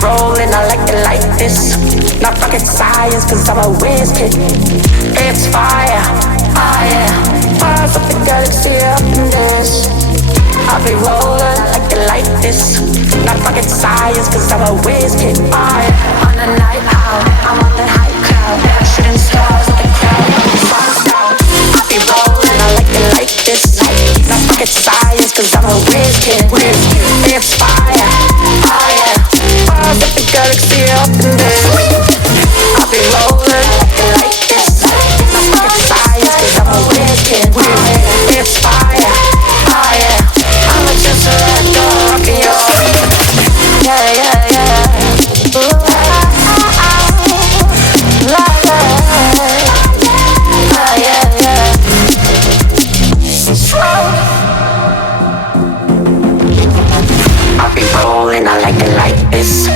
Rolling, I like this. Not rocket science, cause I'm a whiz kid. It's fire, fire. Fires up the galaxy up in this. I'll be rolling like this. Not rocket science, cause I'm a whiz kid. Fire. On the night out, I'm on the high cloud. Shooting stars at the crowd, on the sun's down. I'll be rolling, I like this. Not rocket science, cause I'm a whiz kid. It's fire, fire. Fires up the galaxy up in this. I'll be rolling like this. Not rocket science, cause I'm a whiz kid. It's fire, fire. I'm just a rock and roll. Yeah, yeah, yeah. Ooh, la, la, yeah, yeah. Slow. I'll be rolling, I like it like this.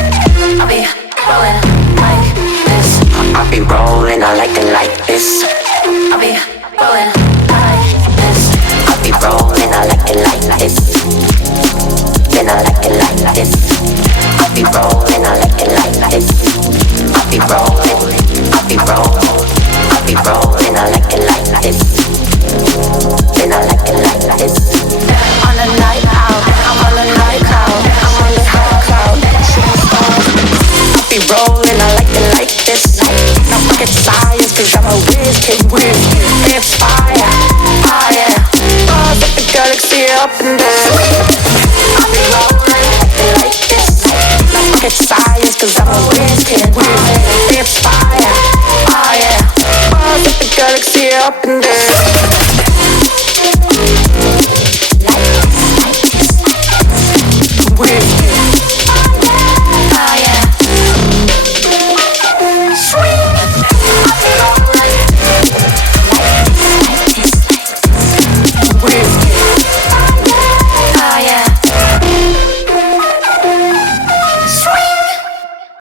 I'll be rolling like this. I'll be rolling, I like it like this. I'll be rolling like this. I'll be rolling, I like it like this. Then I like it like this. I'll be rolling, I like it like this.